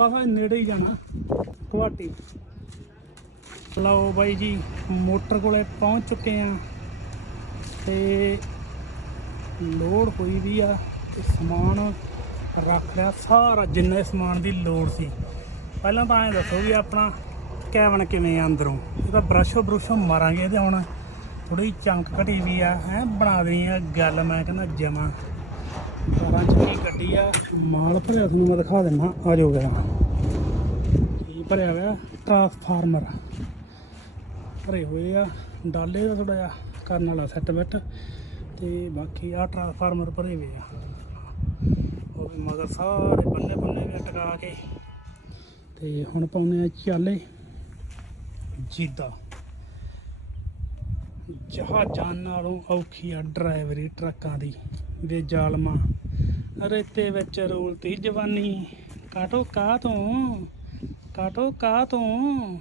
ਪਾਸਾ ਨੇੜੇ ਹੀ ਜਾਣਾ, ਗੁਹਾਟੀ। ਲਓ ਬਾਈ ਜੀ, ਮੋਟਰ ਕੋਲੇ ਪਹੁੰਚ ਚੁੱਕੇ ਆ ਤੇ ਲੋੜ ਹੋਈ ਵੀ ਆ ਤੇ ਸਮਾਨ ਰੱਖ ਲਿਆ। ਸਾਰਾ ਜਿੰਨਾ ਸਮਾਨ ਦੀ ਲੋੜ ਸੀ। ਪਹਿਲਾਂ ਤਾਂ ਐਂ ਦੱਸੋ ਵੀ ਆਪਣਾ ਕੈਬਨ ਕਿਵੇਂ ਆ ਅੰਦਰੋਂ? ਇਹਦਾ ਬ੍ਰਸ਼ੋ ਬਰੂਸ਼ੋ ਮਾਰਾਂਗੇ ਇਹਦੇ ਹੁਣ ਥੋੜੀ ਚੰਕ ਘਟੀ ਵੀ ਆ। ਹੈ ਬਣਾ ਦੇਣੀ ਆ ਗੱਲ, ਮੈਂ ਕਹਿੰਦਾ ਜਮਾ। ਗੱਡੀ ਆ। ਮਾਲ ਭਰਿਆ ਤੁਹਾਨੂੰ ਮੈਂ ਦਿਖਾ ਦਿੰਦਾ ਆ ਜਾਓ ਗਿਆ ਕੀ ਭਰਿਆ ਹੋਇਆ ਟਰਾਂਸਫਾਰਮਰ। ਭਰੇ ਹੋਏ ਆ। ਡਾਲੇ ਦਾ ਥੋੜਾ ਜਿਹਾ ਕਰਨ ਵਾਲਾ ਸੈੱਟ ਬੈਟ ਤੇ ਬਾਕੀ ਆ ਟਰਾਂਸਫਾਰਮਰ ਭਰੇ ਹੋਏ ਆ। ਉਹ ਮਗਰ ਸਾਰੇ ਬੰਨੇ ਬੰਨੇ ਵੀ ਟਕਾ ਕੇ। ਤੇ ਹੁਣ ਪਾਉਨੇ ਆ ਚਾਲੇ। ਜੀਦਾ। ਜਹਾਜ਼ਾਂ ਨਾਲੋਂ ਔਖੀ ਆ ਡਰਾਈਵਰੀ ਟਰੱਕਾਂ ਦੀ। ਵੇ ਜ਼ਾਲਮਾ। ਰੇਤੇ ਵਿੱਚ ਰੋਲਤੀ ਜਵਾਨੀ। ਕਾਟੋ ਕਾ ਤੋਂ? ਕਾਟੋ ਕਾ ਤੋਂ?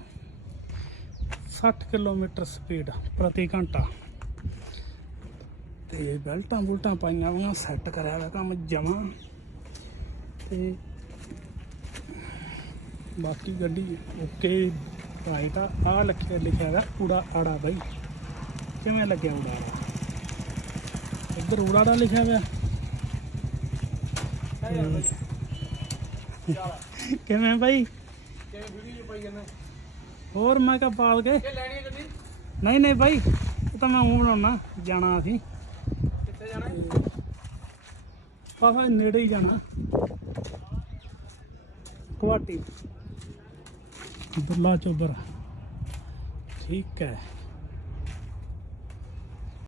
60 ਕਿਲੋਮੀਟਰ ਸਪੀਡ ਪ੍ਰਤੀ ਘੰਟਾ। ਤੇ ਬੈਲਟਾਂ ਬੁਲਟਾਂ ਪਾਈਆਂ ਹੋਈਆਂ, ਸੈੱਟ ਕਰਿਆ ਹੋਇਆ ਕੰਮ ਜਮਾ। ਤੇ ਬਾਕੀ ਗੱਡੀ ਓਕੇ ਰਾਈਟ ਆ। ਆ ਲਿਖਿਆ ਲਿਖਿਆ ਹੈਗਾ ਊੜਾ ਆੜਾ ਬਾਈ। ਕਿਵੇਂ ਲੱਗਿਆ ਊੜਾ ਆੜਾ ਇੱਧਰ ਊੜਾ ਆੜਾ ਲਿਖਿਆ ਹੋਇਆ। ਤੇ- ਕਿਵੇਂ ਬਾਈ? ਹੋਰ ਮੈਂ ਕਿਹਾ ਪਾਲ ਕੇ। ਨਹੀਂ ਨਹੀਂ ਬਾਈ, ਇਹ ਤਾਂ ਮੈਂ ਉਹ ਬਣਾਉਣਾ, ਜਾਣਾ ਅਸੀਂ। ਕਿੱਥੇ ਜਾਣਾ ਪਾਸਾ ਨੇੜੇ ਹੀ ਜਾਣਾ। ਗੁਹਾਟੀ। ਦੁੱਲਾ ਚੋਬਰ। ਠੀਕ ਹੈ।